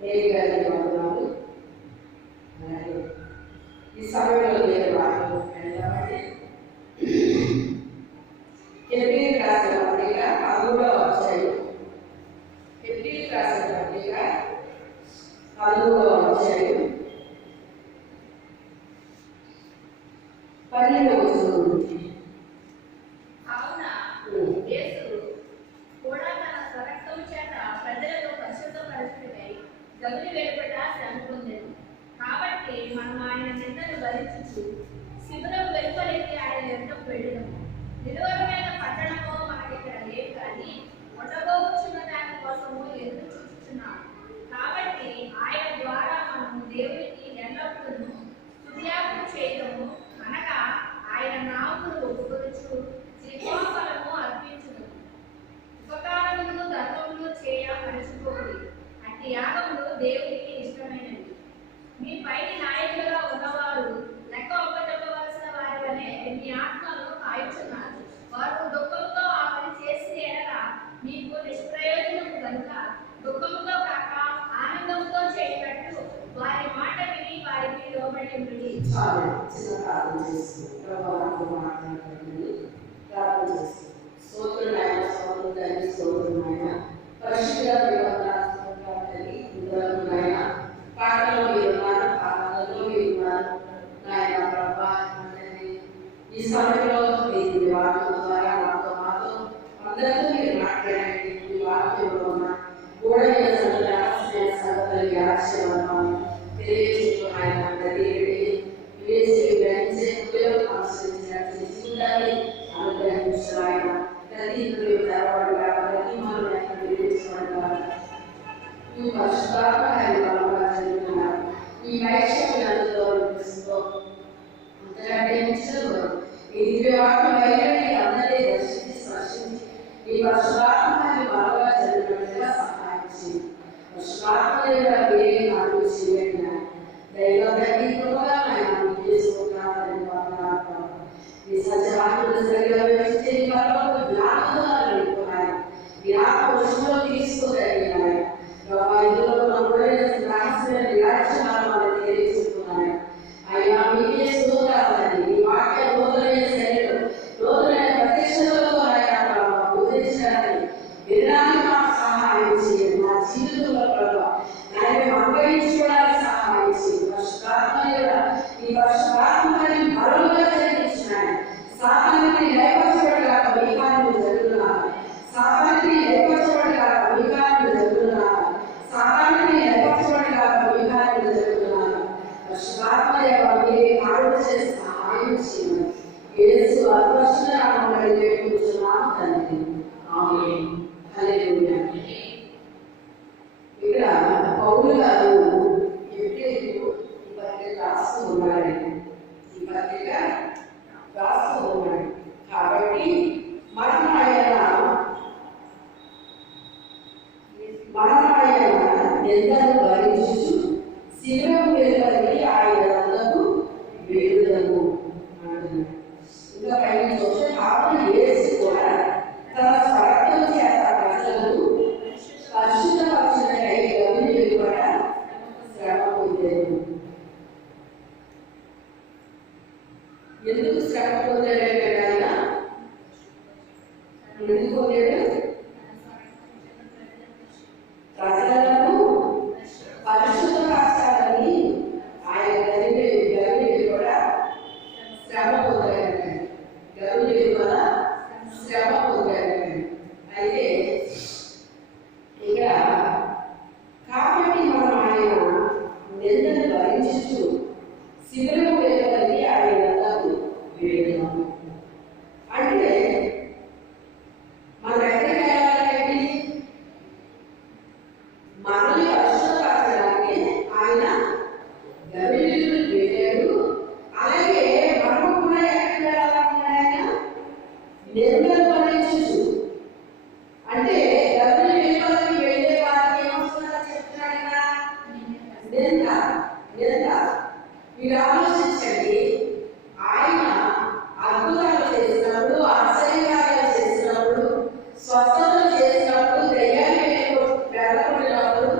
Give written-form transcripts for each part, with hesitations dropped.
Mary గారి వందనాలు. అలాగే ఈ సమయంలో నేను వాక్యం వెళ్దామండి. హెబ్రీయులకు రాసిన పత్రిక 13వ అధ్యాయం. హెబ్రీయులకు రాసిన పత్రిక 13వ అధ్యాయం 12వ వచనం నుంచి. అవునా, యేసు కూడా తన స్వరక్తము చేత ప్రజలను పరిశుద్ధపరచుటకై గవిని వెలుపట శ్రమ పొందెను. కాబట్టి మనం ఆయన నిందను భరించుచు శిబిరం వెలుపలికి ఆయన యుద్ధకు వెళ్ళినము. నిలువరమైన పట్టణము మనకిక్కడ లేదు, కానీ ఉండబోచున్న దాని కోసము ఎదురు చూస్తున్నాము. కాబట్టి ఆయన ద్వారా మనము దేవునికి ఎల్లప్పుడూ స్తుతియాపన చేయడము, అనగా ఆయన నామమును ఒప్పుకొనుచు జీవోత్సవము అర్పించును. ఉపకారములు ధర్మములు చేయ మరచిపోకుడి. అట్టి యాగములు దేవునికి ఇష్టమైనవి. మీ పైన నాయకులుగా ఉన్నవారు లెక్క ఒప్పచెప్పవలసిన వారి వలె మీ ఆత్మను కాయుచున్నారు. వారు దుఃఖంతో ఆ పని చేసి ఎడగా మీకు నిష్ప్రయోజనము కనుక దుఃఖముతో కాక ఆనందంతో చేయటట్టు వారి మాట విని వారికి లోబడి ఉండి. ఈ సమయంలో ఈ వాక్యం ద్వారా మాతో అందరితో మీరు మాట్లాడండి. ఈ వాక్యంలో ఉన్న గోడైన సంగతులకి ఆశీర్వాదం తెలియజేస్తున్నాయన ప్రతి గ్రహించే ఉపయోగం ఆశ్రయించినట్టు జీవితాన్ని అనుగ్రహించాయన ప్రతి తెరవడుగా ప్రతి మనం తెలియజేసుకోవడం ఈ పరిశుభ్రత ఆయన బలంగా జరుగుతున్నారు. ఈ వైశ్యంతో అంతకంటే మించదు ఈ దివ్యవాక్యం వైఖరిని అందరినీ దర్శించి స్పర్శించి ఈ పరిశుభ్రాత్మని బలంగా జరిగినట్లుగా సహాయం చేయండి. పరిశుభ్రాత్మ వేరే నాకు చేయండి. దైవభక్తి కృపగా ఆయన చేసుకుంటున్నారని ఈ సత్యవాక్యం సరిగా వివరించే పర్వత జ్ఞానంతో వెళ్ళిపోయారు. ఈ ఆత్మ వశంలో తీసుకోగలిగినారు. తెలియజేస్తున్నాయి. అయినా మీకే స్తోత్రాలని ఈ వాక్య నూతనైన శైలిలో నూతనైన ప్రత్యక్షతలతో ఆయన బోధించడానికి వినడానికి మాకు సహాయం చేయండి. మా జీవితంలో ప్రభావ ఆయన అనుభవించుకోవడానికి సహాయం చేయండి. ఈ పరిశుభ్రాత్మని బలంగా జరిగించినాయి. సాతానికి లేపరచబడగాక మీ కార్యము జరుగుతున్నాను. సాతానికి లేపరచబడగాక మీ కార్యము జరుగుతున్నాను. సాతానికి లేపరచబడగాక మీ కార్యము జరుగుతున్నాను. ఆరోగ్య చేసి సహాయం చేయండి. యేసు అద్భుత నామములో వేడుకుంటున్నాము తండ్రి. ఆమేన్. హల్లెలూయా. ఇక్కడ పౌలు గారు ఎఫెసీయులకు ఈ పత్రిక రాస్తూ ఉన్నారండి. ఈ పత్రిక రాస్తూ ఉన్నాడు. కాబట్టి మనం ఆయన నిందను భరించుచు శిబిరం వెలుపలికి ఆయన వద్దకు వెళ్ళుదము అంటున్నాడు. ఇంకా పైన చూస్తే కాబట్టి యేసు కూడా తన స్వరక్తం చేత ప్రజలను పరిశుద్ధపరచుటకై గవిని వెలుపట శ్రమ పొందాడు. ఎందుకు శ్రమ పొందాడంటే ఆయన ఎందుకు పొందాడు? ప్రజలను పరిశుద్ధపరచాలని ఆయన గవిని కూడా శ్రమ పొందాడండి. గవిని కూడా శ్రమ పొందాడండి. అయితే ఇక్కడ కాబట్టి మనం ఆయన నిందను భరించుచు శిబిరం వెళ్ళి ఆయన వద్దకు వెళ్ళాము. అంటే మన ఎక్కడికి వెళ్ళాలంటే మనల్ని పరిశుద్ధపరచడానికి ఆయన గలిలయకు వెళ్ళాడు. అలాగే మనము కూడా ఎక్కడికి వెళ్ళాలంటే ఆయన నిందను భరించుచు. అంటే గలిలయకు వెళ్ళే వారికి ఏమొస్తుందో చెప్తున్నాడు కదా, నింద. మీరు ఆలోచించండి, ఆయన అద్భుతాలు చేసినప్పుడు, ఆశ్చర్యకార్యాలు చేసినప్పుడు, స్వస్థతలు చేసినప్పుడు, దయ్యాలు వెళ్ళగొట్టినప్పుడు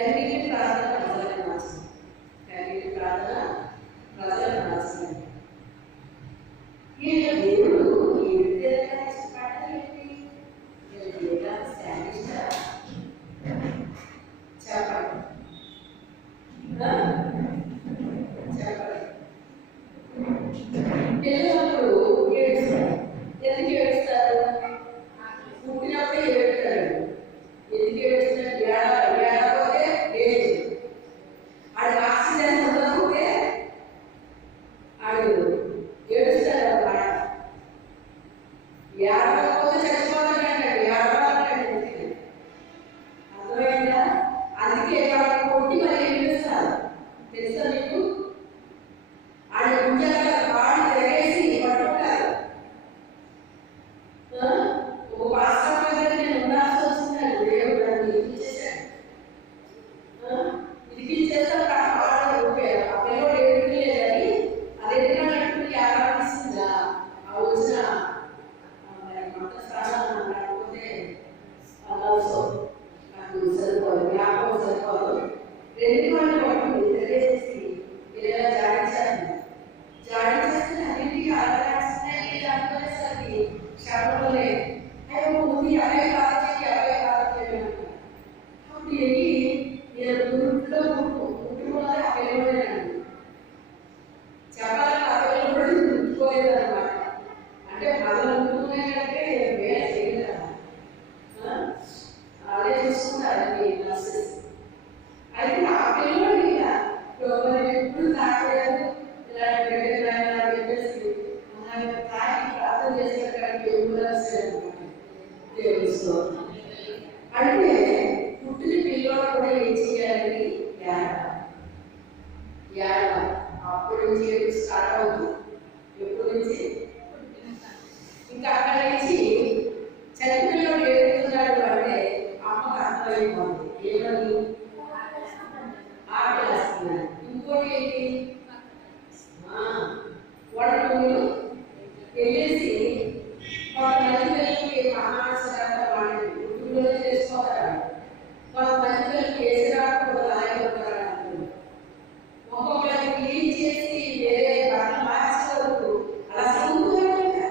కన్నీటి ప్రార్థన ప్రజలకు మార్చింది. కన్నీటి ప్రార్థన ప్రజలకు మార్చింది. ఈయన దేవుడు ఈ విధంగా చెప్పాడు ఏంటి? చెప్పండి. చెప్పండి. పిల్లలు ఏడుస్తారు. ఎందుకు ఏడుస్తారు? పుట్టినప్పుడే ఏడుస్తారు. ఎందుకు ఏడుస్తారు? ఏడకపోతే లేదు. ఆడు ఆక్సిజన్ ఉండకపోతే ఆడు ఏడుస్తాడు అన్నమాట. ఏడకపోతే చచ్చిపోతాడు అంటాడు. ఏడవాలంటాడు. అర్థమైందా? అందుకే వాళ్ళని కొట్టి మరి ఏడుస్తారు. తెలుసా మీకు? ఆడ గుంజాల బాడీ తెగేసి పట్టుకుంటారు. ఒక పాస్టర్ దగ్గర నేను ఉండాల్సి వచ్చిందండి. దేవుడు నన్ను ఇరికించేశాడు. ఇరికించేస్తే ఆ పిల్లలు ఏడుకోలేదని అది ఎదుగుతున్నట్టు ఆరాధిస్తుందా? ఆ వచ్చిన మత స్థానం లేకపోతే నాకు సరిపోదు, జ్ఞాపకం సరిపోదు. రెండు వాళ్ళు పట్టుకుని తెలియజేసి ఇలా జాడించేస్తే అన్నింటికి ఆరాధిస్తున్నాయి అనుకునేసరికి క్షణంలోనే అయ్యో ఉంది అవే కాల్చేయి అంటారు. అప్పుడు వెళ్ళి నేను గురుట్లో కుటుంబంలో ఆ పిల్లవాడినండి. చెప్పాలని ఆ పిల్లలు కూడా గుర్తుకోలేదు అనమాట. అంటే మొదలు ఉంటున్నాయి కంటే వేరే చేయలేదు కదా. అదే చూసుకుంటారండి నర్సెస్. అయితే ఆ పిల్లలు ఎప్పుడు తాగలేదు. ఇలాంటి చెప్పేసి తాగి ప్రార్థన చేసేటటువంటి తెలుసు. అంటే పుట్టిన పిల్లలు కూడా ఏం చేయాలని ఏడ అప్పటి నుంచి స్టార్ట్ అవుతుంది. ఎప్పటి నుంచి? ఇంకా అక్కడి నుంచి చనిపిల్లలు ఏడుతున్నాడు అంటే అమ్మకు అర్థమైపోతుంది. ఏమని? ఆటలు వేస్తున్నాడు. ఇంకోటి ఏంటి? వాళ్ళు వెళ్ళేసి కొంతమంది పిల్లలకి మహారాష్ట్ర వాళ్ళు కుటుంబంలో చేసుకోవాలి. కొంతమంది పిల్లలకి వేసిరాకుండా రాయగలుగుతారు. ఒక్కొక్కరికి క్లీన్ చేసి వేరే బట్టలు మార్చే వరకు అలా సముద్రంగా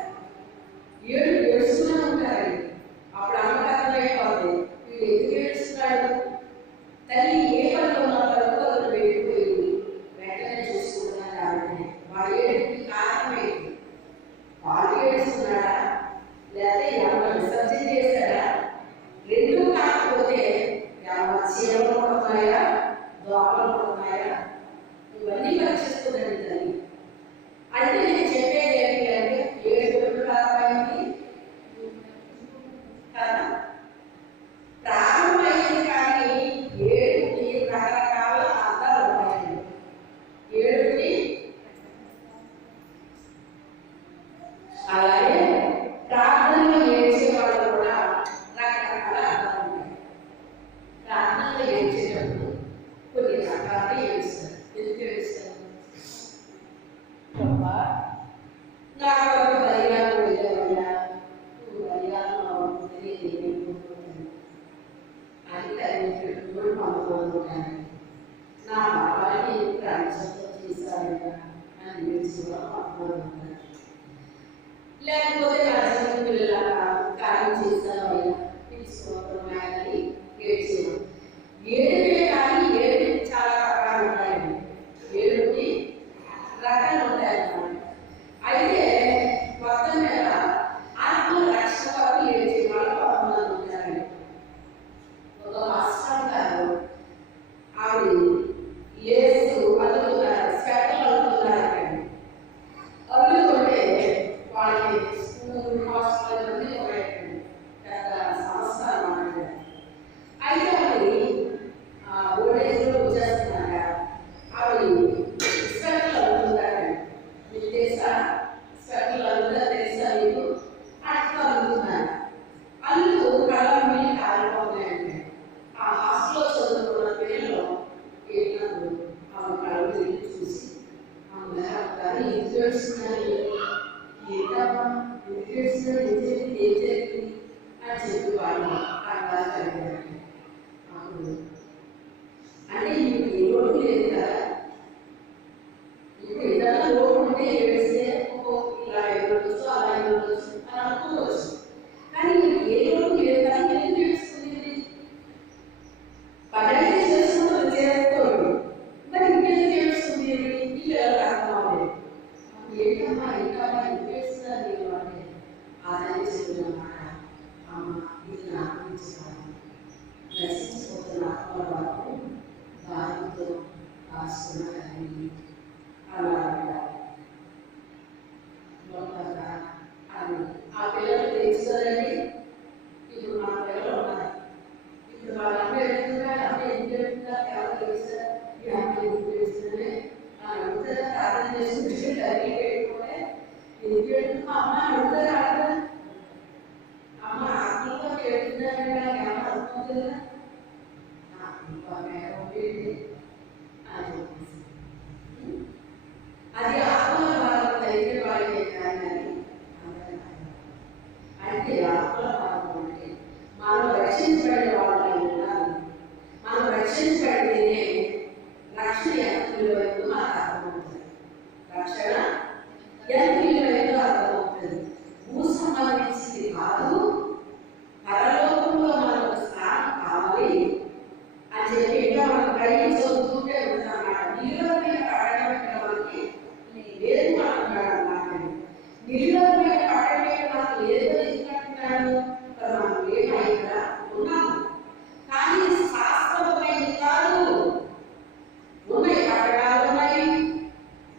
ఏడుస్తూనే ఉంటారు. అప్పుడు అమ్మకి అర్థమైపోతుంది వీడు ఎందుకు ఏడుస్తున్నాడు. తల్లి ఏ పనిలో ఉన్న వరకు అతను వెళ్ళిపోయి వెంటనే చూసుకుంటున్నాను కాబట్టి వాడు ఏడుపుకి కారణం ఏంటి? వాడు ఏడుస్తున్నాడా లేకపోతే ఎవరు విసర్జన చేశాడా? రెండు కాకపోతే ఎవరు చీరలు పడుతున్నాయా, దోమలు పడుతున్నాయా, ఇవన్నీ పరీక్షిస్తుందండి తల్లి. అంటే నేను చెప్పేది ఏంటి అంటే ఏడుపు ప్రారంభమైంది కదా, ప్రారంభమైంది. కానీ ఏడుపుకి రకరకాల అర్థాలు ఉంటాయండి. ఏడుపుకి అలాగే ప్రార్థనలో ఏడ్చే వాళ్ళు కూడా రకరకాల అర్థాలు ఉంటాయి. ప్రార్థనలో ఏడ్చేటప్పుడు కొన్ని రకాలు ఏడుస్తారు. ఎందుకు ఏడుస్తారు? నాకు ఒక బలియాలు వెళ్ళావయ్యా, నువ్వు బలియాలు తెలియజేయకుంటున్నాను అని తల్లి పెట్టుకుని పంపుకుంటాను. నా బాబాని ప్రాంతంతో చేశారయ్యా అని తెలుసుకుని పంపుకుంటాను. లేకపోతే రాజకీయ పిల్లల కార్యం చేస్తామయ్యా తీసుకోవాలి ఏడ్చాను. ఏడుపే కానీ ఏడు చాలా రకాలు ఉంటాయండి. ఏడుకి రకాలు ఉంటాయన్నమాట. అయితే మొత్తం మీద ఆత్మ రక్షణ వరకు ఏడ్చే వాళ్ళు కొంతమంది ఉంటారండి. ఒక మాస్టర్ గారు ఆవిడ ఏసు అదుగుతున్నారు, స్వెటర్ అదుగుతున్నారండి. అదుగుతుంటే వాళ్ళకి స్కూల్ హాస్టల్ అన్నీ ఒకటండి. పెద్ద సంస్థ అన్నమాట. అయితే ఆవిడ ఓల్డేజ్లో వచ్చేస్తున్నాక ఆవిడ స్వెటర్ అదుగుతున్నారండి. మీకు తెలుసా? స్వెటర్ అదుగుతా తెలుసా మీకు? అట్లా అదుగుతున్నారు. అందుకు కళ మీద కాలిపోతున్నాయండి. ఆ హాస్టల్లో చదువుకున్న పిల్లలు వెళ్ళినప్పుడు ఆమె కళ్ళు తిరిగి చూసి ఆమె ఎందుకు ఏడుస్తున్నారు, ఏంటమ్మా ఎందుకు ఏడుస్తున్నారు, ఏం జరిగింది అని చెప్పి వాళ్ళు కంగారు కలిగారండి. అప్పుడు ఆనందించాలి. నశించిపోతున్న ఆత్మల వరకు దానితో కాస్తున్న కలిగి అలా అని ఆ పిల్లలు తెలుస్తుందండి. ఇప్పుడు మా పిల్లలు ఉన్నారు. ఇప్పుడు వాళ్ళందరూ వెళ్తున్నారు, అమ్మ ఎందుకు వెళ్తున్నారు, ఎవరు తెలుస్తారు, ఈ అమ్మ ఎందుకు తెలుస్తుందని అడుగుతారా, ప్రార్థన చేసుకుంటే కలిగి పెట్టుకుంటే ఎందుకు వెళ్తున్నా అమ్మ అడుగుతారా, అడగదా? అమ్మ ఆత్మతో వెళ్తున్నారని ఏమన్నా అనుకుంటుందా? ఇంకా మేడం అని చెప్పేసి అది ఆత్మల భాగం అయితే వాళ్ళే కానీ అంటే ఆత్మల భాగం అంటే మనం రక్షించబడే వాళ్ళై ఉండాలి. మనం రక్షించబడితేనే రక్షణ ఎంత విలువైందో మనకు అర్థమవుతుంది. రక్షణ ఎంత విలువైందో అర్థమవుతుంది. భూ సంబంధించింది కాదు, పరలోకంలో మనకు స్థానం కావాలి అని చెప్పి ఇంకా మనం బయట చదువుతుంటే ఉంటామన్నమాట. నీళ్ళ మీద పడడం మనకి లేదు అంటున్నాడు అన్నమాట. నీళ్ళ మీద పడడం మనకు లేదు ఎందుకంటున్నాడు, మనం ఏమైనా ఉన్నాము కానీ శాశ్వతమైనది కాదు. ఉన్నాయి, పట్టణాలు ఉన్నాయి,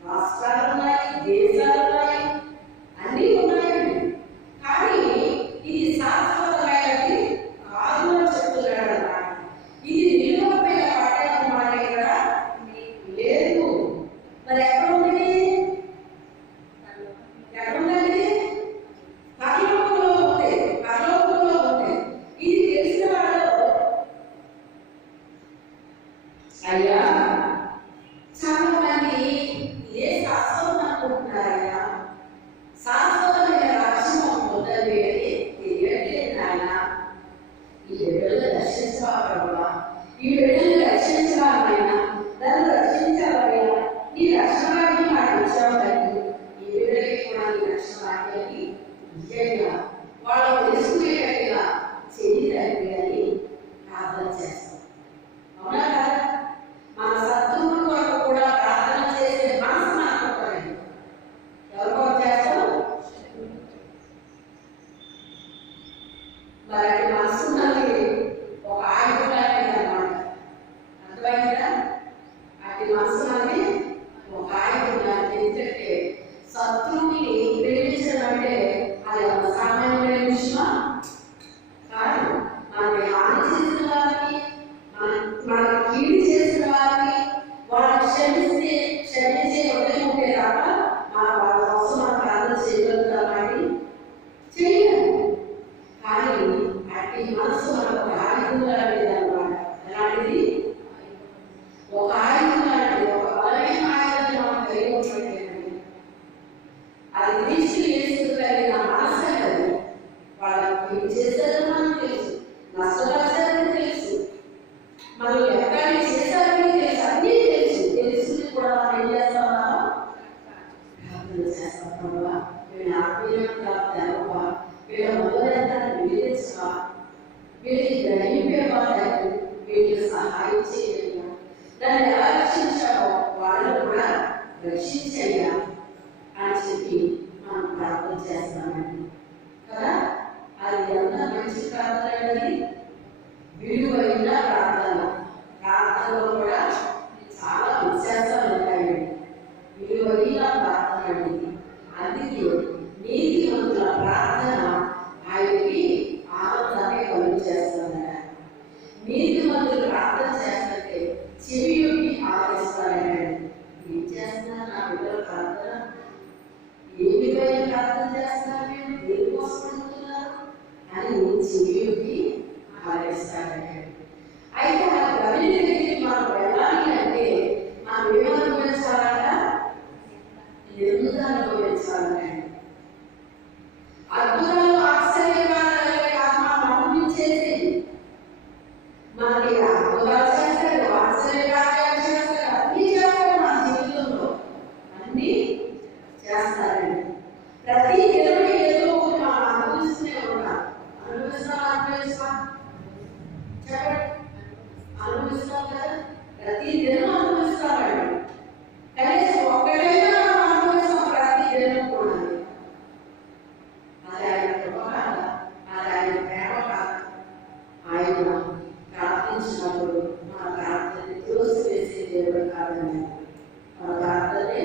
రాష్ట్రాలు ఉన్నాయి, దేశాలు ఉన్నాయి, అన్నీ ఉన్నాయండి. కానీ ఇది శాశ్వతమైనది కాదు అని చెప్తున్నాడు అన్నమాట. ఇది నిలువ మీద పట్టడం మాట ఇక్కడ లేదు. మరి ఎక్కడ ఉంది? ఎక్కడుందండి? పరలోకంలో ఉంది. పరలోకంలో ఉంది. ఇది తెలిసిన వాళ్ళు అయ్యా చాలా మంది ఇదే శాశ్వతం అనుకుంటున్నారయ్యా. శాశ్వతమైన రక్షణ పొందాలి అని తెలియట్లేదు నాయన. ఈ బిడ్డలను రక్షించవాలయ్యా, ఈ బిడ్డలను రక్షించాలైనా, నన్ను రక్షించాలయ్యా. నీ రక్షణ వాక్యం నాకు ఇచ్చావు తల్లి. ఈ బిడ్డలకి కూడా నీ రక్షణ వాక్యాన్ని నిజంగా వాళ్ళు తెలుసుకునేటట్టుగా చెయ్యి తల్లి అని ప్రార్థన చేస్తాం. అవునా కదా? మన శత్రువుల కొరకు కూడా ప్రార్థన చేసే మనసు మనకు ఉంటుంది. ఎవరి కొరకు చేస్తాం? మరి అటు మనసు మనకి ఒక ఆయుధం లాంటిది అన్నమాట. అర్థమైందా? అటు మనసు మనకి ఒక ఆయుధం లాంటిది. ఎందుకంటే శత్రువుని ప్రేమించడం అంటే అది ఒక సామాన్యమైన విషయమా కాదు. మనకి హాని చేసిన వారికి, మనకి కీడు చేసిన వారికి వాళ్ళు క్షమించే హృదయం ఉంటే తప్ప మన వాళ్ళ కోసం మనం ప్రార్థన చేయగలుగుతామని చేయలేము. కానీ అట్టి మనసు మనకు ఒక ఆయుధం లాంటిది అన్నమాట. ఎలాంటిది? ఒక ఆయుధం లాంటిది, ఒక బలమైన ఆయుధాన్ని మనం కలిగి ఉన్నట్లేదండి. అది క్రీస్తు యేసు కలిగిన మనసే కదా. వాళ్ళకి ఏం చేశారో మనకు తెలుసు, నష్టపరిచారని తెలుసు, మనం ఎక్కడ చేశారని తెలుసు, అన్నీ తెలుసు. తెలుసుని కూడా మనం ఏం చేస్తామా? ప్రార్థన చేస్తాం. ప్రభావ వీళ్ళ ఆత్మీయంగా తెరవా, వీళ్ళ మొదలెంతాన్ని విధించవా, వీళ్ళకి గ్రహింపేవా, వీళ్ళకి సహాయం చేయాలి. నన్ను ఎలా రక్షించావో వాళ్ళు కూడా రక్షించయ్యా అని చెప్పి మనం ప్రార్థన చేస్తామండి కదా. అది ఎంత మంచి ప్రార్థన అండి, విలువైన ప్రార్థన. ప్రార్థనలో కూడా చాలా వ్యత్యాసాలు ఉంటాయండి. విలువైన ప్రార్థన అండి. అందుకే నీతిమంతుల ప్రార్థన ఆయనకి ఆనందాన్ని కలుగు చేస్తుందట. నీతిమంతులు ప్రార్థన చేస్తుంటే చెవి యొక్కి ఆలోచిస్తారండి. ఏం చేస్తున్నారు నా బిడ్డల ప్రార్థన, ఏ విధమైన ప్రార్థన చేస్తున్నారు, నేను దేనికోసం అడుగుతున్నారు అని చెవి యొక్కి ఆలోచిస్తారండి. అయితే ఆ గవిని దగ్గరికి మనం వెళ్ళాలి అంటే మనం ఏమనుభవించాలంట? ఎందుకు అనుభవించాలండి? అద్భుతాలు, ఆశ్చర్యకార్యాలే కాదు మనం అనుభవించేది. మనకి అద్భుతాలు చేస్తాడు, ఆశ్చర్యకార్యాలు చేస్తాడు, అన్నీ చేస్తాడు. మన జీవితంలో అన్నీ చేస్తారండి. ప్రతి దినం ఏదో ఒకటి మనం అనుభవిస్తూనే ఉంటాం. అనుభవిస్తాం చెప్పండి, అనుభవిస్తాం కదా. ప్రతి దినం అనుభవిస్తామండి. కనీసం ఒక్కడైనా మనం అనుభవిస్తాం ప్రతి దినం కూడా. అది ఆయన కృప కాదా, అది ఆయన ప్రేమ కాదా? ఆయన ప్రార్థించినప్పుడు మన ప్రార్థనని త్రోసివేసే దేవుడు కాదండి. మన ప్రార్థనని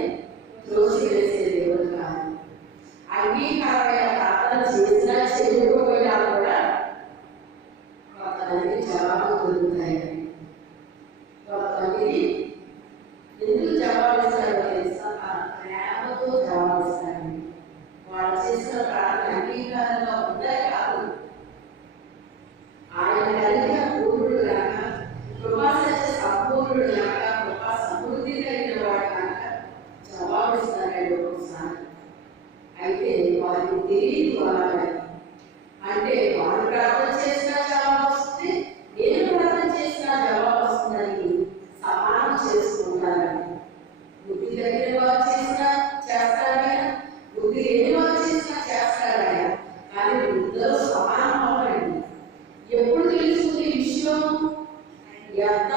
త్రోసివేసే దేవుడు కాదు. అంగీకారమైన ప్రార్థన చేసినా చేయకపోయినా కూడా కొంతమంది జవాబు దొరుకుతాయండి. కొంతమంది ఎందుకు జవాబిస్తారో తెలుసా? ప్రేమతో జవాబిస్తారండి. వాళ్ళు చేసిన ప్రార్థన అంగీకారంగా ఉందే కాదు, ఆయన కలిగిన పూర్ణుడు కనుక, కృపా సత్య సంపూర్ణుడు కనుక, కృపా సమృద్ధి కలిగిన వాడు కనుక జవాబిస్తారండి ఒక్కొక్కసారి. అయితే వారికి తెలియదు అలాగని. అంటే వారు ప్రార్థన చేసినా జవాబు వస్తుంది, నేను ప్రార్థన చేసినా జవాబు వస్తుందని సమానం చేసుకుంటారండి. బుద్ధి దగ్గర వారు చేసినా చేస్తారాయన, బుద్ధి లేని వారు చేసినా చేస్తారాయన. కానీ ఇద్దరు సమానం అవ్వండి. ఎప్పుడు తెలుస్తుంది ఈ విషయం? ఎంత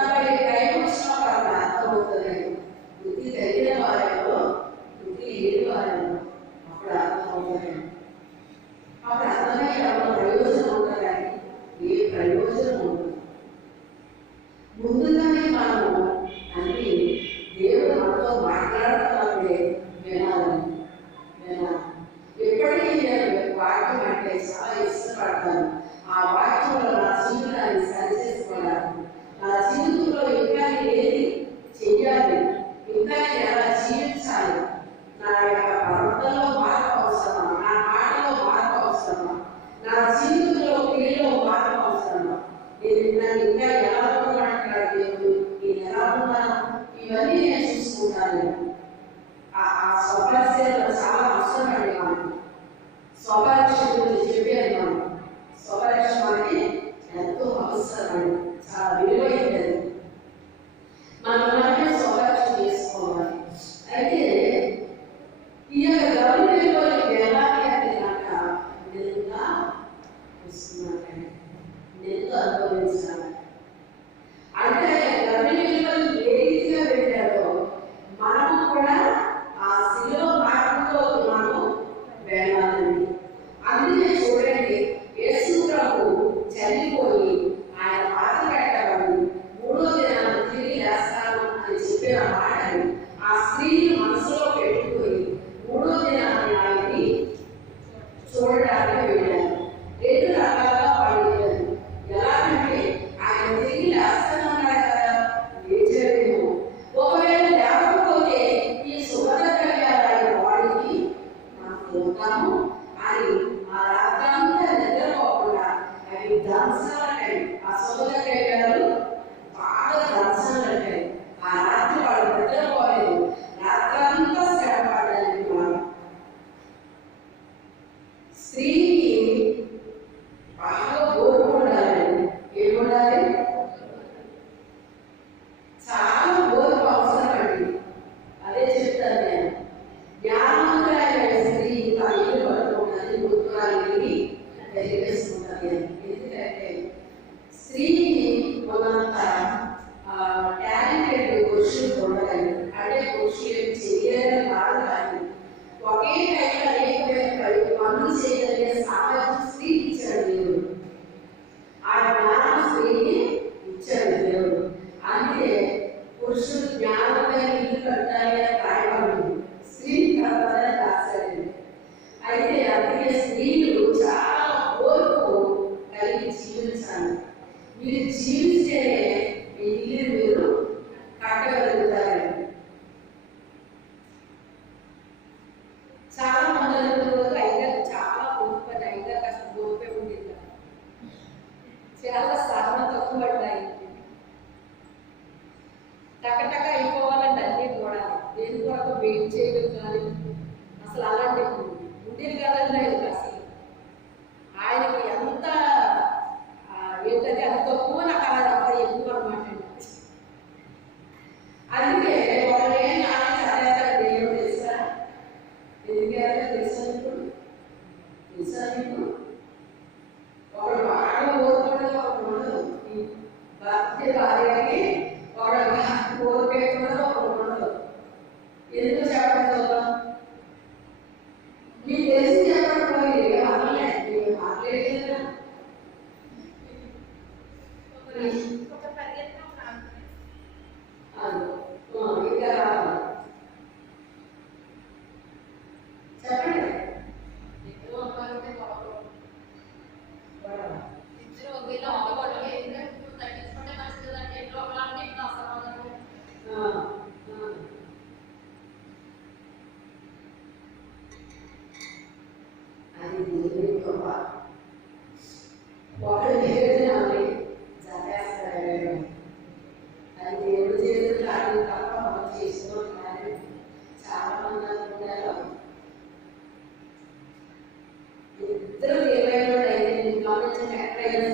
టైం వచ్చినా వాళ్ళకి అర్థమవుతుందండి. బుద్ధి తగిన వారేమో, బుద్ధి లేని వారేమో అప్పుడు అర్థమవుతుందండి. అప్పుడు అర్థమై ఎవరి ప్రయోజనం ఉంటుందండి? ఏ ప్రయోజనం ఉంటుంది? ముందుగానే మనము అంటే దేవుడు మనతో మాట్లాడుతున్నప్పుడే వినాలని. ఎప్పటికీ నేను వాక్యం అంటే చాలా ఇష్టపడతాను. ఆ వాక్యంలో నా జీవితాన్ని సరిచేసుకోవడానికి, నా జీవితంలో ఇంకా ఏది చెయ్యాలి, ఇంకా ఎలా జీవించాలి, నా యొక్క ప్రవర్తనలో మార్పు అవసరమా, నా మాటలో మార్పు అవసరమా, నా జీవితంలో క్రియలో మార్పు అవసరమా, నేను ఇంకా ఎలా మాట్లాడాలి దేవుడు, నేను ఎలా ఉన్నాను, ఇవన్నీ నేను చూసుకుంటాను. ఆ స్వపరిశీలన చాలా అవసరమండి. మనకి స్వపరీక్ష గురించి చెప్పాను. మనం స్వపరీక్ష మనకి ఎంతో అవసరమండి, చాలా విలువైనది. మనమే స్వపరీక్ష చేసుకోవాలి. అయితే ఈ యొక్క గవర్నమెంట్లో ఎలాంటి అంటే కనుక నిందా వస్తున్నారండి, నింద అనుభవించాలి. అంటే గవర్నమెంట్లో ఏ రీతిగా వెళ్ళాడో మనము కూడా ఆ శిలువ మార్గంలో మనము వెళ్ళాలండి. అందుకే చూడండి, యేసు ప్రభు చనిపోయి ఆయన పాత పెట్టబడి 3వ దినాన తిరిగి లేస్తాను అని చెప్పిన మాటని ఆ స్త్రీని మనసులో పెట్టుకుని 3వ దినాన్ని ఆయన్ని చూడడానికి వెళ్ళారు. 2 రకాలుగా వాళ్ళు ఎలాగంటే ఆయన తిరిగి లేస్తానన్నాడు కదా, లేచాడేమో. ఒకవేళ లేకపోతే ఈ శుభద్రవ్యాలు వాడికి మనం చూద్దాము అని ఆ రాత్రంతా నిద్రపోకుండా అవి ధ్వంసాలకై, ఆ శుభద్రవ్యాలు బాగా ధ్వంసాలకై ఆ రాత్రి వాళ్ళు నిద్రపోలేదు. రాత్రంతా శ్రమ పడాలని వాళ్ళు. స్త్రీకి బాగా ఓర్పు ఉండాలండి. ఏముండాలి? చాలా ఓర్పు అవసరం అండి. అదే చెప్తాను నేను. జ్ఞానవంతులైన స్త్రీ తన ఇల్లు పట్టుకున్నది, గుర్తురాలి తెలియజేసుకుంటుంది. ఎందుకంటే స్త్రీని ఉన్నంత టాలెంటెడ్ పురుషులు ఉండగలి, అంటే పురుషులు చేయలేని కాదు, కానీ ఒకే టైంలో అనేకమైన పనులు చేయగలిగే సామర్థ్యం స్త్రీకి ఇచ్చాడు దేవుడు. ఆ జ్ఞానం స్త్రీని ఇచ్చాడు దేవుడు. అందుకే పురుషుడు జ్ఞానమైన ఇల్లు కట్టాలి అని రాయబడింది, స్త్రీని కట్టాలని రాశాడు. అయితే అందుకే స్త్రీలు చాలా ఓర్పు కలిగి జీవించాలి. మీరు జీవిస్తేనే మీ ఇల్లు మీరు కట్టగలుగుతారండి. చాలా మంది అయినా చాలా ఓర్పు అని అయినా కాస్త ఓర్పే ఉండేది, చాలా సహనం తక్కువ పడ్డాయి. టకటక అయిపోవాలంటే అన్నీ కూడా దేని కొరకు వెయిట్ చేయడం కానీ అసలు అలాంటి ఉండేది కాదండి. ఆయనకి అసలు ఆయనకి ఎంత ఏంటంటే అది తక్కువ, నాకు అలా అంత ఎక్కువ అనమాట. అందుకే వాళ్ళు ఏం చదివేస్తారు దేవుడు తెలుసా? ఎందుకంటే తెలుసా మీకు ఒకడు బాగా ఓర్పడదు, ఒకడు ఉండదు. భక్తి భార్యకి ఒకడు ఓర్పెట్టుకున్నది, ఒకడు ఉండదు. ఎందుకు చెప్పడం చూద్దాం. మీకు తెలిసి చెప్పడం అనలే, మాట్లాడేది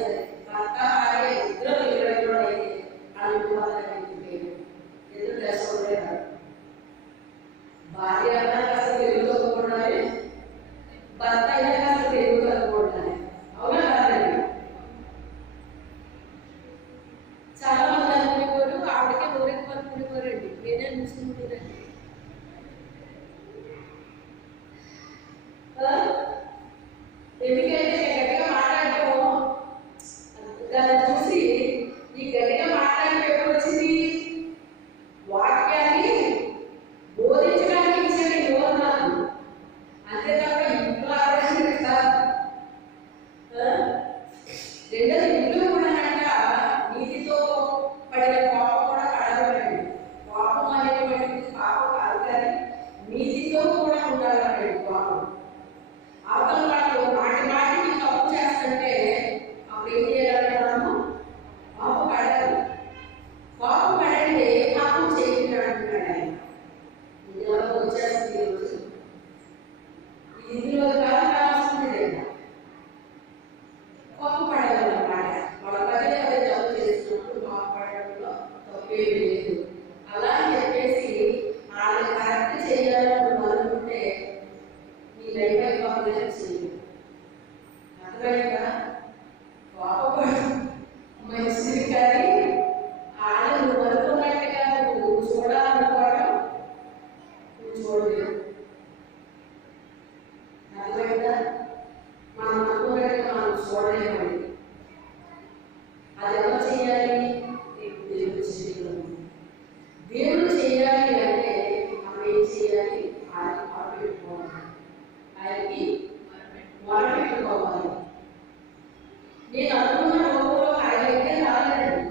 సరే భర్త భార్య ఇద్దరు తెలుగు అయితే అనుకోవాలని పేరు ఎందుకు తెలుసుకోలేదు. భార్య అన్నాక అసలు తెలుగు చదువుకుంటానే, భర్త అయినాక అసలు తెలుగు చదువుకుంటానే. అవునా కాదండి? చాలా మంది అనుకునేవారు ఆవిడకే ఊరికి పనుకునేవారండి. నేనే చూసుకుంటుందండి. ఎందుకంటే గట్టిగా మాట్లాడటం దాన్ని చూసి ఈ గట్టిగా మాట్లాడటం ఎప్పుడు వచ్చింది? వాక్యాన్ని బోధించడానికి ఇచ్చాడు ఈ నోరు నాకు, అంతే తప్ప ఇంట్లో ఆడడానికి కాదు. రెండోది ఇంట్లో కూడా అంట నీతితో పడిన పాపం కూడా కడగలండి. పాపం అనేటువంటిది పాపం కాదు కానీ నీతితో కూడా ఉండాలండి. పాపం అవతల వాళ్ళు మాటి మాటికి తప్పు చేస్తుంటే అప్పుడు ఏం చేయాలంటే మనము పాపం కడగాలి. పాపం కడండి, పాపం చేయకుండా అంటున్నాడు ఆయన. ఇందులో వచ్చేస్తుంది ఈరోజు, ఇందులో కావాల్సింది లేదా పాపం పడగలన్నమాట. వాళ్ళ పదే పదే తప్పు చేసినప్పుడు పాపం పడడంలో తప్పేమీ లేదు. అలా అని చెప్పేసి వాళ్ళు కరెక్ట్ చేయాలని అనుకుంటే నీ లైఫ్ అయిపోతుందని చేయాలి. అర్థమైందా? పాపపడు మంచిది కానీ వాళ్ళు నువ్వు అనుకున్నట్టుగా నువ్వు చూడాలనుకోవడం నువ్వు చూడలేదు. అర్థమైందా? మనం అనుకున్నట్టుగా మనం చూడలేమండి. అది ఎలా చేయాలి? దేవుడు చేయాలి. దేవుడు చేయాలి అంటే మనం ఏం చేయాలి? ఆయన మొరపెట్టుకోవాలి, ఆయనకి మొరపెట్టుకోవాలి. నేను అనుకున్న లోపల ఆయన అయితే రాలేదండి.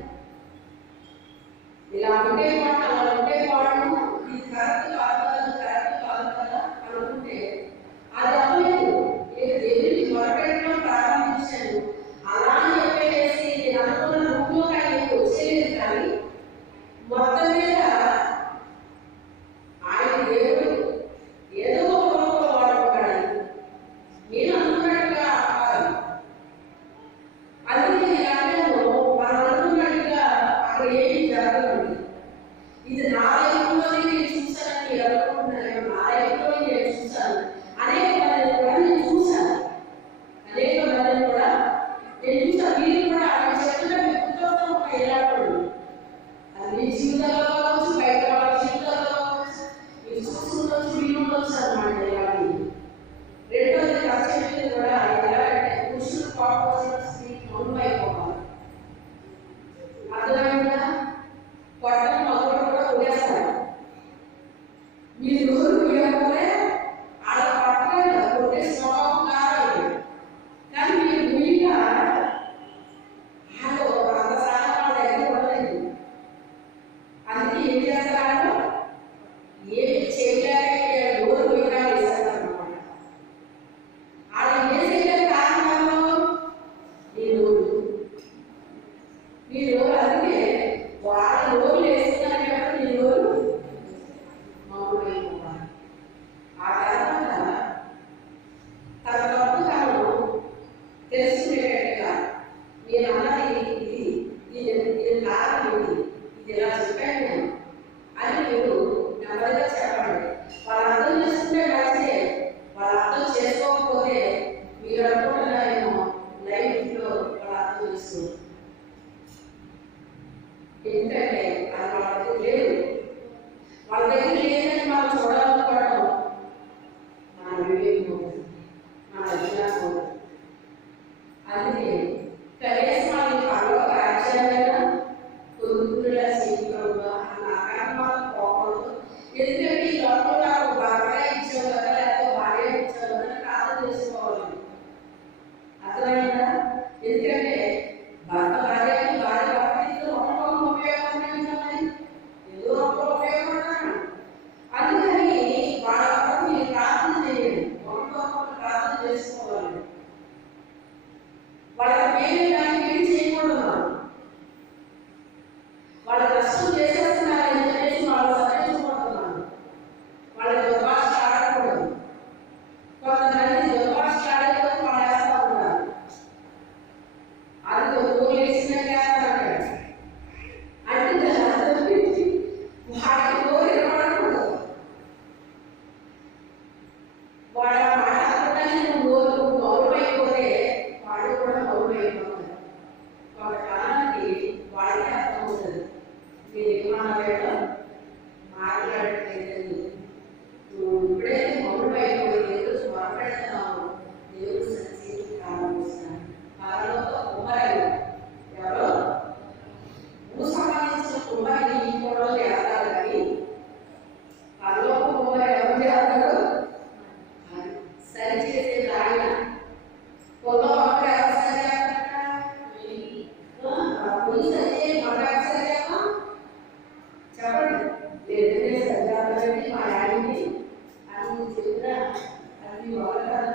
ఇలా ఉంటే మాట అలా ఉంటే వాడు ఇది కరెక్ట్ కాదు కదా, కరెక్ట్ కాదు కదా అనుకుంటే అది అవ్వలేదు. నేను దేవుడికి మొరపెట్టడం ప్రారంభించాను. అలా అని చెప్పేసి నేను అనుకున్న రూపంలో ఆయనకి వచ్చేది కానీ మొత్తం మీద ఆయన దేవుడు ఏదో ఒక రూపంలో వాడుకోవడానికి నేను అనుకున్నట్టుగా కాదు. అందుకే నేను మనం అనుకున్నట్టుగా అక్కడ ఏమి జరగదు. ఇది నా లైఫ్లోనే నేను చూశానని నేను అనుకుంటున్నాను. నా లైఫ్లో నేను చూశాను. అనేక మందిని కూడా నేను చూశాను. అనేక మందిని కూడా నేను చూసాను. మీరు కూడా ఆయన చెప్తున్న మీ పుస్తకం ఒక ఎలాంటి అది జీవితాల్లో కావచ్చు, బయట వాళ్ళ జీవితాల్లో కావచ్చు, మీరు చూస్తుండొచ్చు, వినుండొచ్చు అన్నమాట. ఇలాంటి రెండోది ఖర్చు కూడా ఎలా అంటే పురుషులు పాపం స్త్రీ మౌనం అయిపోవాలి. అర్థమైందా? పొట్టం మొదలు కూడా ఉడేస్తారు. మీరు ఉయ్యకపోతే అలా పట్టలేదు కొట్టే స్వభావం కాదు. కానీ మీరు ఉయ్యగా వాళ్ళు అంత సాధన వాళ్ళ దగ్గర ఉండలేదు. అందుకే ఏం చేస్తారు? ఏమి చేయలేక నోరు ఉయ్యగా వేసేస్తారన్నమాట. వాళ్ళు ఏం చేయలేదు కారణాలు నీ నోరు. అందుకే వాళ్ళ నోరు వేస్తున్నారు కాబట్టి నీ నోరు మౌనమైపోవాలి. ఆ తర్వాత తన తప్పు తాను తెలుసుకునేటట్టుగా నేను అన్నది ఇది కారణం, ఇది ఇలా చెప్పాను నేను అని మీరు నెమ్మదిగా చెప్పండి. వాళ్ళు అర్థం చేసుకుంటే మంచిదే. వాళ్ళు అర్థం చేసుకోకపోతే మీరు అనుకుంటున్నారేమో లైఫ్లో వాళ్ళు అర్థం చేసుకున్నారు. ఎందుకంటే అది వాళ్ళ దగ్గర లేదు. వాళ్ళ దగ్గర లేదని మనం చూడాలనుకోవడం మన వివేకం, మన అజ్ఞానం. అందుకే కనీసం వాళ్ళ పనుల రాజ్యాలైనా పొందుతున్న జీవితంలో పొడి సరిచే మగాడు సరిచేమా చెప్పండి. లేదంటే సరిచేద్దామండి మా డాడీని అని చెప్పినా అది మీ వల్ల కదా,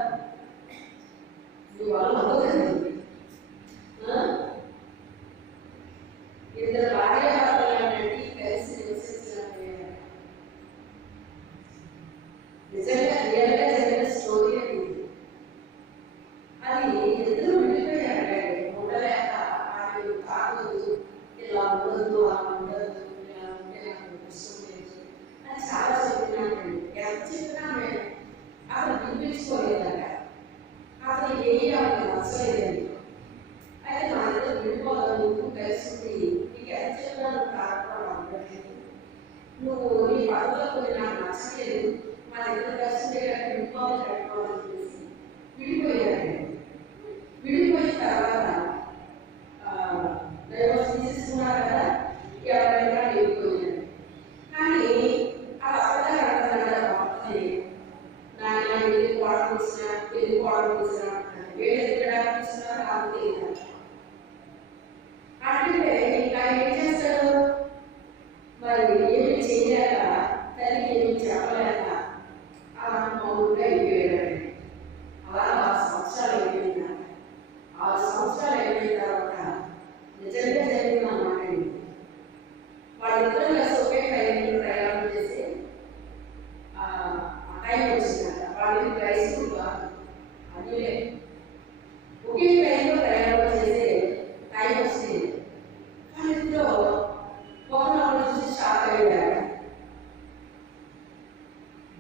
మీ వల్ల అవుతుందండి. ఇద్దరు భార్య భర్తలండి కలిసి నివసించినట్టు నిజంగా రియల్గా జరిగిన స్టోరీ అండి. అది ఇద్దరు విడిపోయారండి. ఉండలేక ఆయన తాగొద్దు, ఇలా ఉండదు, అలా ఉండదు, ఇలా ఉంటే నాకు ఇష్టం లేదు అని చాలా చెప్పినానండి. ఎంత చెప్పినా మేము అసలు వినిపించుకోలేదంట. అసలు ఏమి ఆమె నచ్చలేదండి. అయితే మా ఇద్దరు విడిపోవాలి, నువ్వు కలిసి నీకు ఎంత చెప్పినా నువ్వు తాగడం అందలేదు, నువ్వు నీ పదవులకు నాకు నచ్చలేదు, మా ఇద్దరు కలిసి విడిపోవాలి కట్టుకోవాలని చెప్పేసి విడిపోయారండి. విడిపోయిన తర్వాత డైవర్స్ తీసుకున్నారు కదా, ఎవరైనా వెళ్ళిపోయారు. కానీ అది అక్కడ భర్తని నాయన వెళ్ళిపోవడం తీసిన వేరే ఎక్కడ తీసుకున్నారు నాకు తెలియదు. అంటే ఇంకా ఏం చేస్తాడు, మరి ఏమి చేయలేక తల్లికి ఏమి చెప్పలేక అలా మౌనంగా అయిపోయాడండి. అలా 6 సంవత్సరాలు అయిపోయింది. 6 సంవత్సరాలు అయిపోయిన తర్వాత నిజంగా జరిగిన మాట అండి. వాళ్ళిద్దరూ కలిసి ఒకే ట్రైన్లో ప్రయాణం చేసి ఆ టైం వచ్చిందంట. వాళ్ళకి రైస్ కాదు అదే ఒకే ట్రైన్లో ప్రయాణం చేసే టైం వచ్చింది. వాళ్ళిద్దరూ ఒకరినొకరు చూసి షాక్ అయ్యారు.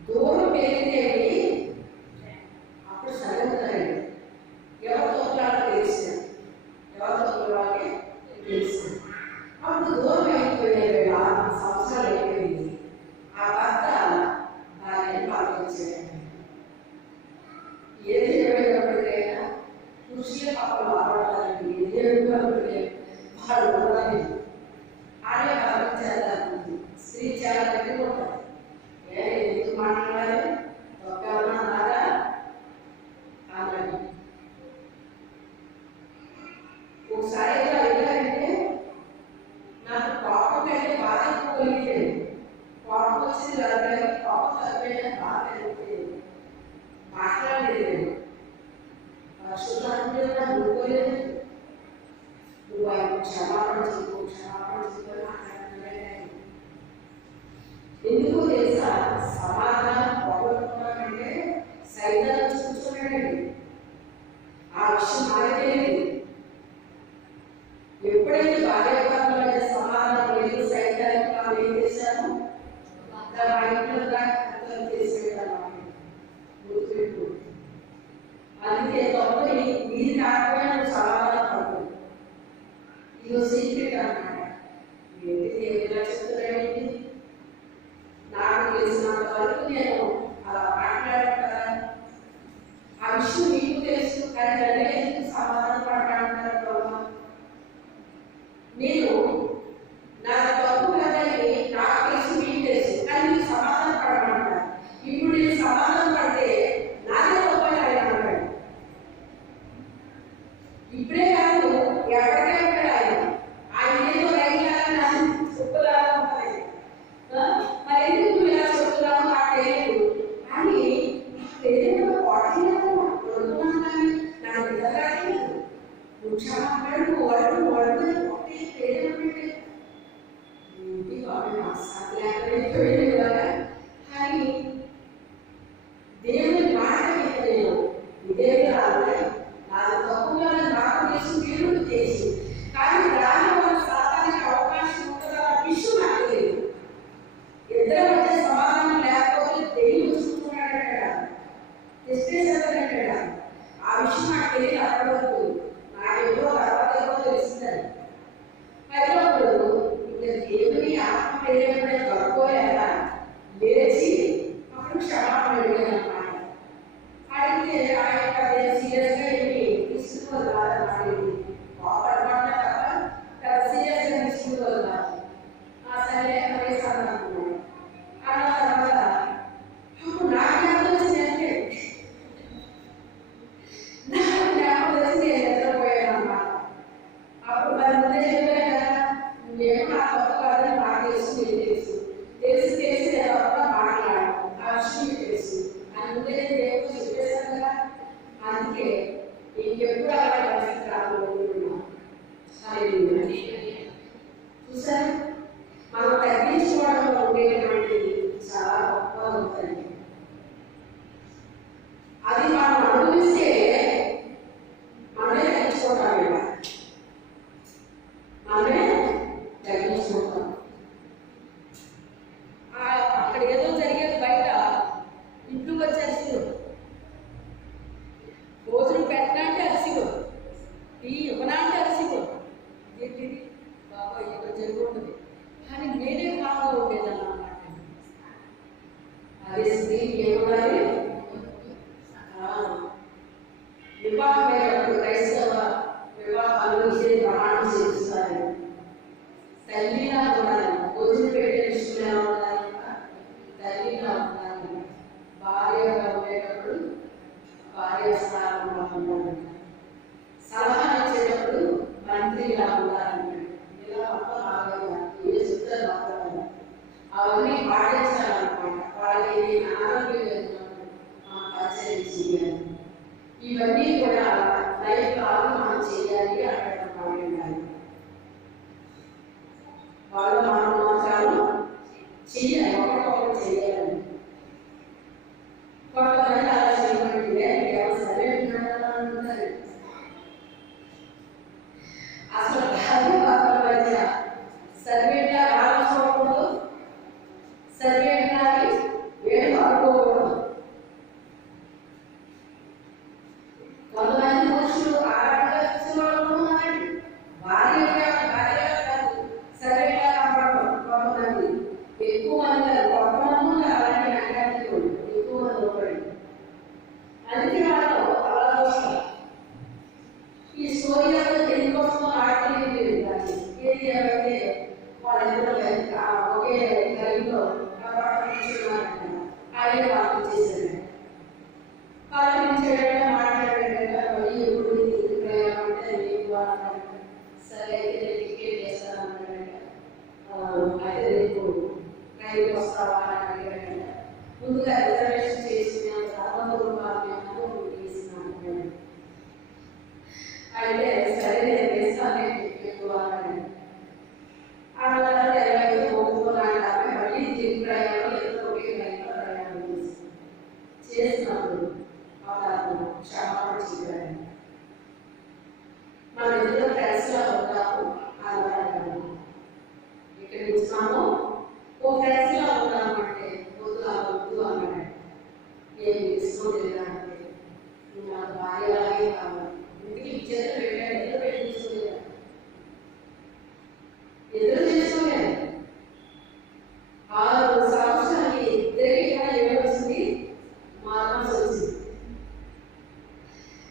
దూరం పెరిగితే అప్పుడు సరిపోతారండి. ఎవరితో తెలిసిన ఎవరితో తెలిసిన అప్పుడు దూరం అయిపోయాడు. 6 సంవత్సరాలు అయిపోయింది. ఆ భర్త భార్యని పాటించాడు. ఏది ఏమైనప్పటికైనా పురుషులే పాపం ఆడతారండి. ఏది ఏమైనప్పటికీ వాళ్ళు ఉండాలి. ఆడే పాటించేద్దాం. స్త్రీ చాలా దగ్గర ఉంటారు. ఎందుకు మాట్లాడాలి ఒక్కన్నారా అలాగే ఒకసారి ఎలా వెళ్ళారంటే నాకు కోపం కంటే బాధ ఎక్కువ కలిగేది. కోపం వచ్చింది కదా, కోపం తగ్గిపోయినా బాధ కలిగిపోయేది. మాట్లాడలేదు, పరిశుభ్రంగా అనుకోలేదు. నువ్వు ఆయన క్షమాపణ చెప్పని మాట్లాడుతున్నాడు. ఎందుకు తెలుసా, సమాధానం పోగొట్టుకోవాలంటే సైతాన్ని చూస్తున్నాడండి. ఆ విషయం మనకే తెలియదు. ఎప్పుడైతే భార్యాభర్తల మధ్య సమాధానం లేదు, సైతానికి మనం ఏం చేశాము, గుర్తుపెట్టు. అందుకే తప్పుని మీరు కాకపోయినా నువ్వు సమాధానం పడుతుంది. ఇదో సీక్రెట్ అన్నమాట. ఏంటి ఏమైనా చెప్తున్నాయండి, నాకు తెలిసినంత వరకు నేను అలా మాట్లాడాను కదా. ఆ విషయం మీకు తెలుసు, కానీ ఎందుకు సమాధానం పడతానంటారు. నేను నా తప్పు కదని నాకు తెలుసు, మీకు తెలుసు, కానీ మీరు సమాధానం పడమంటారు. ఇప్పుడు నేను సమాధానం పడితే నాదే తప్పని ఆయన అన్నాడు. ఇప్పుడే కాదు, ఎక్కడికెక్కడ ఆయన ఏదో రైతులాగా చెప్పులాగా ఉంటాయి. మరి ఎందుకు నువ్వు ఇలా చెప్తున్నావు నాకు తెలియదు అని తెలియదు. వాటిలో వడుకున్నాను, నాకు నిజంగా తెలియదు. నువ్వు క్షమాపణ వరకు ఒకటి తెలియదు. మనమే తగ్గించుకుంటాం. అక్కడ ఏదో జరిగేది బయట ఇంట్లోకి వచ్చి అరిసిరు, భోజనం పెట్టినా అంటే అరిసిరు, టీ ఇవ్వనా అంటే అరిసిరు. ఏంటిది బాబా ఏదో జరిగి ఉంటుంది కానీ నేనే బాగా ఉండేదాన్ని అన్నమాట. అదే స్త్రీకి ఏముండాలి? వివాహమైనప్పుడు క్రైస్తవ వివాహాలు ఇదే ప్రమాణం చేస్తారు. తల్లిగా ఉండాలి, భోజనం పెట్టే విషయంలో ఉండాలి, తల్లిగా ఉండాలి. భార్యగా ఉండేటప్పుడు భార్య స్థానంలో ఉండాలి. సలహా ఇచ్చేటప్పుడు మంత్రిగా ఉండాలి. ఇలా ఏ చెప్తారు మాత్రమే అవన్నీ పాటించాలన్నమాట. వాళ్ళకి ఆరోగ్యం లేనప్పుడు పరిచయం చేయాలి. ఇవన్నీ కూడా లైఫ్ లాగా మనం చేయాలి అనడం బాగుండాలి. వాళ్ళు మనం మాత్రం చెయ్యాలి, ఒకరికొకరు చేయాలి. కొంతమంది అలా చేయమంటే సరే ఉంటారు. అసలు భార్య మధ్య సర్వేట్లా ఆలోచించకూడదు, సర్వేట్లా వేడు అనుకోకూడదు. కొంతమంది మనుషులు ఆరాటంగా చూసేవాళ్ళు ఉన్నారండి. భార్య కాదు సర్వేట్లా కనపడదు. కొంతమంది ఎక్కువ మంది కొంతమంది అలాంటి నగరానికి ఎక్కువ మంది ఉంటారు. అందుకే వాళ్ళు అలా చూస్తారు. ఈ స్టోరీ దేనికోసం ఆడలేదు కానీ ఏది ఏమంటే వాళ్ళిద్దరూ ఒకే గదిలో ఆయన వాళ్ళు చేశారు. పాలించడం మాట్లాడడం ఎప్పుడు అంటే మీకు అన్నాడు. సరే అయితే నేను టికెట్ చేస్తాను అన్నాడంట. అయితే రేపు రైలుకి వస్తావా అని అడిగాడంట. ముందుగా రిజర్వేషన్ చేసిన రూపాయలు తీసుకున్నాను. అయితే సరే నేను వేస్తాను ఎక్కువ అన్నాడు. ఆ తర్వాత ఎవరైతే ఒప్పుకున్నాడు ఆమె మళ్ళీ తిరిగి ప్రయాణం ఎంతో ఒకే రైల్లో ప్రయాణం చేసినప్పుడు అతను క్షమాపణ చెప్పాడు. మన ఇద్దరు ఫ్రెండ్స్లో ఉంటాము అన్నాడు. ఇక్కడ ఇచ్చినాము ఓ ఫ్రెండ్స్లో ఉన్నామంటే వద్దు అన్నాడు. ఏం తీసుకోలేదంటే నా భార్యలాగే కావాలి. ఇంటికి ఇచ్చేది పెట్టాడు. ఎదురు పెట్టి తీసుకోలేదు, ఎదురు చేసుకోలేదు. 6 సంవత్సరాలకి ఇద్దరికి కూడా ఏమొచ్చింది? మార్పులు వచ్చింది.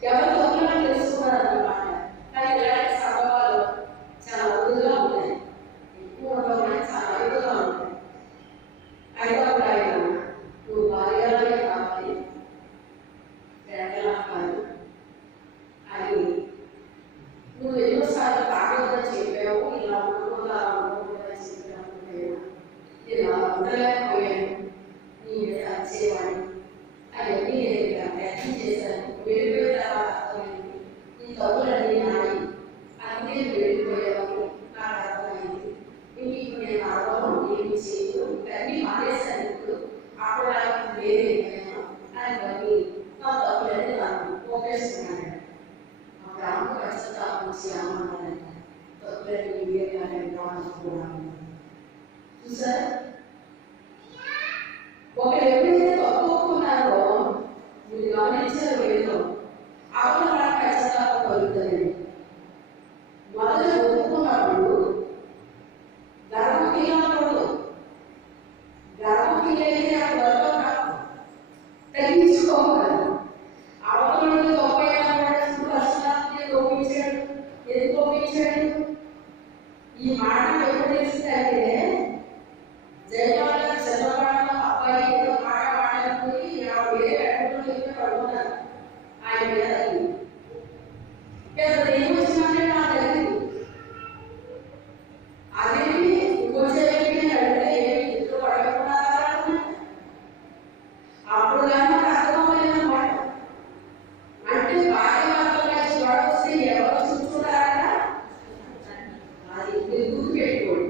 ఎవరు తొందరగా తెలుసుకున్నారు అన్నమాట. కానీ ఇలాంటి సంభవాలు చాలా అరుదుగా ఉంటాయి. ఎక్కువ ఉండవు, చాలా అరుదుగా ఉంటాయి. అయినప్పుడు ఆయన నువ్వు భార్యలాగే కావాలి, ఫ్రెండ్లా కాదు అని నువ్వు ఎన్నోసార్లు తాగొద్దని చెప్పావు. ఇలా ఉండకూడదా చెప్పావు. ఇలా ఉండలేకపోయాను, నీ మీద వచ్చేవాడిని అవన్నీ నేను ప్రయత్నం చేశాను. వెళ్ళిపోయిన తర్వాత అర్థమైంది నీ తప్పులన్నీ నాయి, అందుకే వెళ్ళిపోయావు. నాకు అర్థమైంది. ఇప్పుడు నేను అర్థం ఏమి చేయను, ఇవన్నీ మానేశాను. ఇప్పుడు అప్పుడు నాకు వేరే అని బట్టి నా తప్పులన్నీ నాకు పోగేస్తున్నాను. ఆ గ్రామ ఖచ్చితంగా శ్యామన్నాడంట. తప్పులన్నీ వేరే అనుకున్నాను. చూసారా, ఒకరు ఎప్పుడైతే తప్పు ఒప్పుకున్నారో మీరు గమనించారో లేదో అప్పుడు మనకు ఖచ్చితంగా కలుగుతుంది. మొదట ఒప్పుకున్నప్పుడు గర్వం ఫీల్ అవ్వకూడదు. గర్వం ఫీల్ అయితే ఆ గర్వం నాకు తగ్గించుకోకూడదు. అవతల ఒప్పించాడు. ఎందుకు ఒప్పించాడు? ఈ మాట ఎప్పుడు తెలిసిందంటే జయపాల చంద్రబాబు అబ్బాయి ఏదో మాట మాట్లాడుకుని వేరే ఎక్కడ పడుకున్నారు. ఆయన మీద ఏం వచ్చిందంటే నాకు తెలియదు. అదేమి ఇంకొచ్చే వ్యక్తిని అడిగితే ఏమి ఇద్దరు పడకున్నారా అప్పుడు కానీ నాకు అర్థమవుతుందన్నమాట. అంటే భార్య మాత్రం గొడవ వస్తే ఎవరు చూసుకుంటారా? అది గుర్తు పెట్టుకోండి.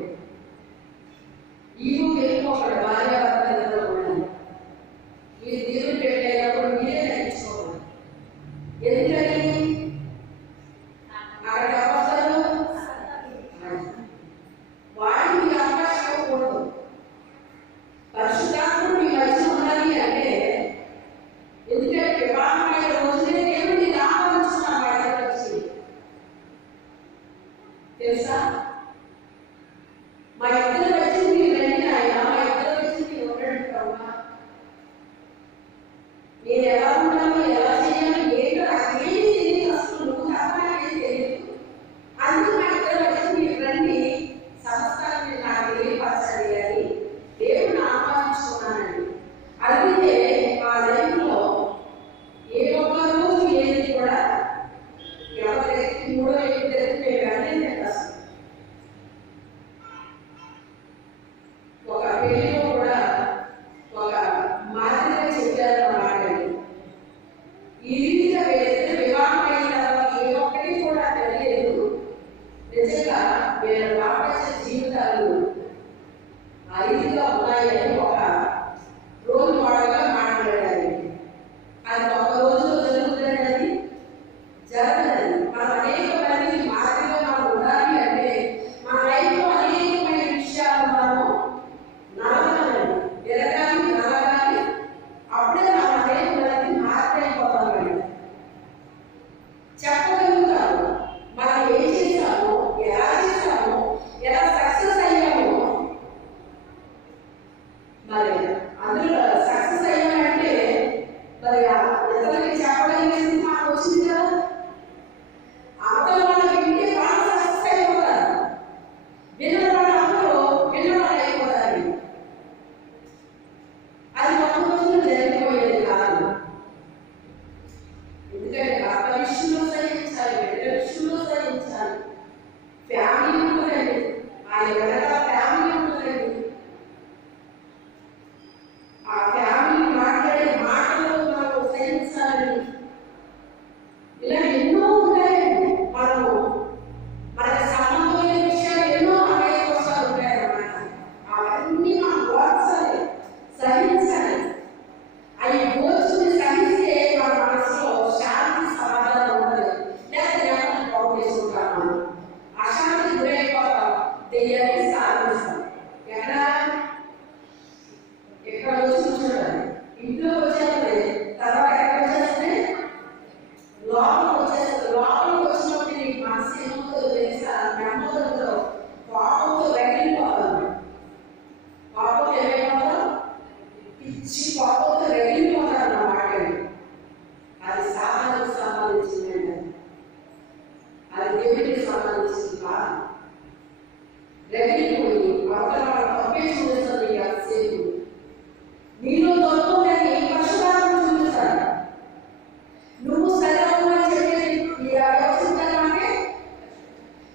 తెలుసా? మా ఇద్దరు వచ్చి మీరు రండి ఆయన, మా ఇద్దరు వచ్చి మీరు ఉండండి ప్రభా. నేను ఎలా ఉంటాను, ఎలా చేయాలి, ఏంటో నాకేమీ తెలియదు, అసలు నువ్వు తప్ప నాకేం తెలియదు. అందుకు మా ఇద్దరు వచ్చి మీరు రండి, సంస్కారాన్ని నాకు తెలియపరచాలి అని దేవుని ఆహ్వానించుకున్నానండి. అడిగితే మా లైఫ్లో ఏ ఒక్క రోజు ఏది కూడా ఎవరికి మూడో వ్యక్తి దగ్గరికి మేము వెళ్ళలేదు. అసలు ఒక పెళ్లిలో కూడా ఒక మాదిరిగా చెప్పారు అన్నమాట. ఈ రీతిగా వేస్తే వివాహం అయిన తర్వాత ఏ ఒక్కటి కూడా తెలియదు. నిజంగా వీళ్ళ రాబోయే జీవితాలు ఆ రీతిగా ఉన్నాయని ఒక రోల్ మోడల్గా మాట్లాడాలి. అది ఒక రోజులో జరుగుతుంది, అది జరగదు. మనం అనేక మందికి మాదిరిగా మనం ఉండాలి అంటే మన లైఫ్లో అనేకమైన విషయాలు మనం నలగాలి, ఎరగాలి, నలగాలి. అప్పుడే మనం అనేక మందికి మారిపోతామండి. చెప్పగలుగుతాము మనం ఏం చేశాము, ఎలా చేశాము, ఎలా సక్సెస్ అయ్యాము. మరి అందులో సక్సెస్ అయ్యామంటే మరి ఇతరులకి చెప్పగలిగేది మాకు వచ్చింది కదా. అవతల వాళ్ళకి వింటే వాళ్ళు సక్సెస్ అయిపోతారు, విన్న వాళ్ళు అందరూ విన్న వాళ్ళు అయిపోతారు. అది ఒక రోజులో జరిగిపోయేది కాదు. ఎందుకంటే భర్త విషయంలో సహించాలి, బిడ్డ విషయంలో సహించాలి, ఫ్యామిలీ ఉంటుందండి, ఆయన వెనక ఫ్యామిలీ ఉంటుందండి. ఆ ఫ్యామిలీ మాట్లాడే మాటలు మనం సహించాలని ఇలా ఎన్నో ఉంటాయండి. మనకి సంబంధం లేని విషయాలు ఎన్నో అనేక విషయాలు ఉంటాయన్నమాట. అవన్నీ మనం ఓర్చాలి, సహించాలి. అవి ఓర్చుని సహిస్తే మన మనసులో శాంతి సమాధానం ఉండదు. లేదా జ్ఞాపకం బాగు చేసుకుంటాం, మనం అశాంతి గురైపోతాం, దెయ్యాన్ని సాధిస్తాం. ఎక్కడ వచ్చి చూడాలి, ఇంట్లో వచ్చేస్తే తర్వాత ఎక్కడ వచ్చేస్తే లోపల వచ్చేస్తుంది. లోపలికి వచ్చినప్పుడు నీకు మనసు ఏమవుతుందో తెలుసా? నెమ్మదితో కోపంతో రగిలిపోతాను. కోపంతో ఏమైపోతాం? పిచ్చి కోపంతో రగిలిపోతాను అన్నమాట. అది సాధనకు సంబంధించిందండి, అది దేవుడికి సంబంధించింది కాదు. రగిలిపోయి అవతల వాళ్ళు తప్పే చూపిస్తుంది. అంతసేపు నీలో తప్పుందని పరశురాత్మ చూపిస్తాడు. నువ్వు సరైన చెప్పేది అంటే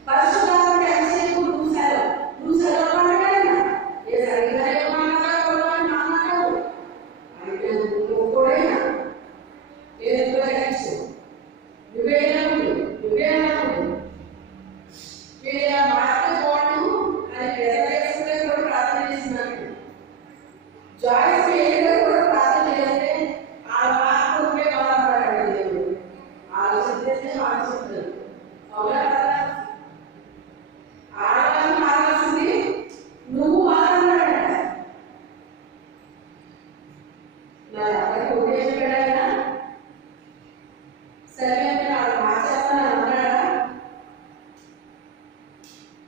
పరశురాత్మ ఎంతసేపు నువ్వు సెలవు మాట్లాడినా ఏ సరిగ్గా మాట్లాడవు అయితే నువ్వు కూడా ఏదో నువ్వేనా వీళ్ళ మాట్లాడుకోవడం అని పెద్దలు కూడా ప్రార్థన చేసినట్టు. జాయిస్ కూడా ప్రార్థన చేస్తే ఆ మాత్రమే బాధపడాడు దేవుడు. ఆలోచిస్తే ఆలోచిస్తారు. అవునా కదా? ఆడవాళ్ళని మారాల్సింది నువ్వు మారన్నాడట. మరి అందరికి ఉద్దేశం పెట్టాయినా సరే అంటే వాళ్ళు మార్చేస్తానని అన్నాడా?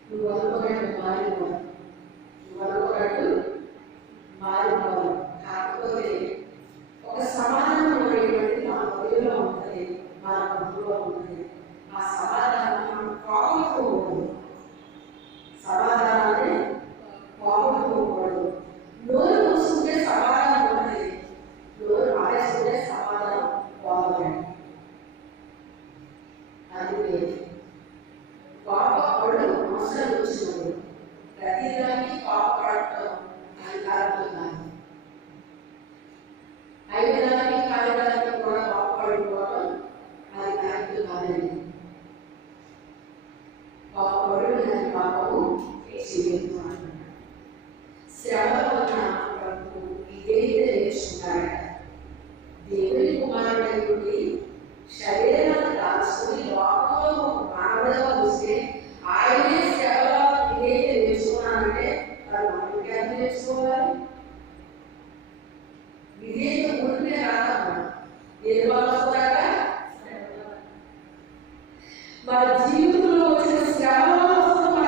నువ్వు అనుకోనట్టు మారిపోవాలి, నువ్వు అనుకోనట్టు మారిపోవాలి. కాకపోతే ఒక సమాధానం అనేటువంటి మన హృదయంలో ఉంటుంది, మన బుద్ధిలో ఉంటుంది. ఆ సమాధానం మనం పోగొట్టుకోకూడదు. సమాధానాన్ని పోగొట్టుకోకూడదు. నోరు మూసుకుంటే సమాధానం ఉంటుంది, నోరు మారేసుకుంటే సమాధానం పోగొట్టండి. అందుకే కోపపడు అవసరం వచ్చినప్పుడు ప్రతిదానికి కోపపడటం అని కారణం. ఐదడానికి కారణానికి కూడా కోపపడిపోవడం అది కరెక్ట్ కాదండి. కోపపడు అని పాపము చేయలేదు అంటున్నాడు. శ్రమ వలన ఇదైతే నేర్చుకుంటాడట. దేవుని కుమారుడి శరీరాన్ని దాచుకుని లోకంలో మానవుడిగా వస్తే ఆయనే శ్రమలో ఇదైతే నేర్చుకున్నానంటే వారు మనకి ఎంత నేర్చుకోవాలి? విధేయత ఉంటే రాదమ్మా. దేని వల్ల వస్తాక మన జీవితంలో వచ్చిన శ్రమ వల్ల వస్తుంది.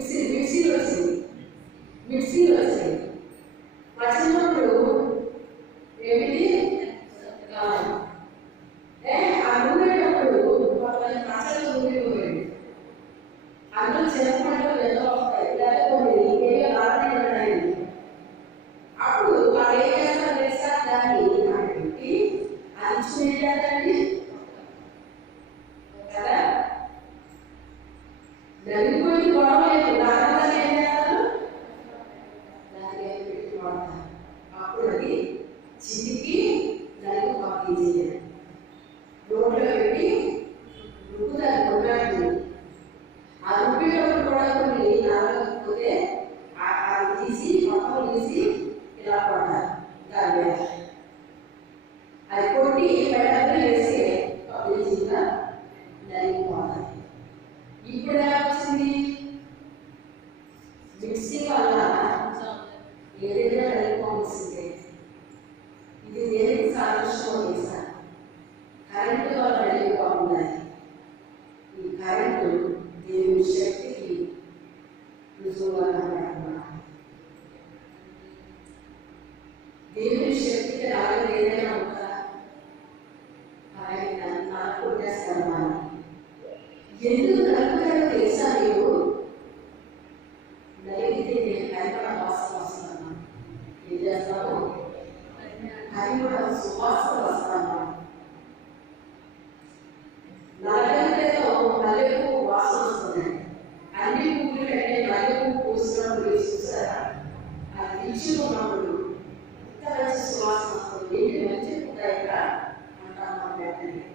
మిక్సీలో వచ్చింది వచ్చినప్పుడు ఏమిటి ఆ నూనెటప్పుడు వాళ్ళ మసాలా నూనెపోయింది అందులో చిన్నపంటలు ఎలా వస్తాయి లేదా కొన్ని ఏదో రాత్రి అప్పుడు వాళ్ళు ఏం చేస్తారు తెలుసా దాన్ని పెట్టి అది చూడండి కదా నలిగిపోయి గొడవ లేదు దాని ఏం చేస్తారు దాన్ని పెట్టి వాడతారు అప్పుడు అది చిటికి దాన్ని కాపీ చేయాలి రోడ్లో పెట్టి రుబ్బుతారు కొన్నాడు ఆ రుబ్బేటప్పుడు కూడా కొన్ని నలగకపోతే అది తీసి మొత్తం తీసి ఇలా కొడతారు దాని అది కొట్టి బయట వేసి ఈజీగా నలిగిపోతాయి ఇప్పుడు ఎలా వచ్చింది మిక్సీ వల్ల ఏదైనా నలిగిపోవలసిందే ఇది దేనికి సాదృశ్యం చేశారు కరెంటు వల్ల నలిగిపోతున్నాయి ఈ కరెంటు దేవుని శక్తికి రుజువుగా కనబడుతున్నాయి దేవుని శక్తికి రాగలి ఏదైనా ఉందా ఆయన నాకు చేస్తాను ఎందుకు కలుపుతారో తెలుసా నీవు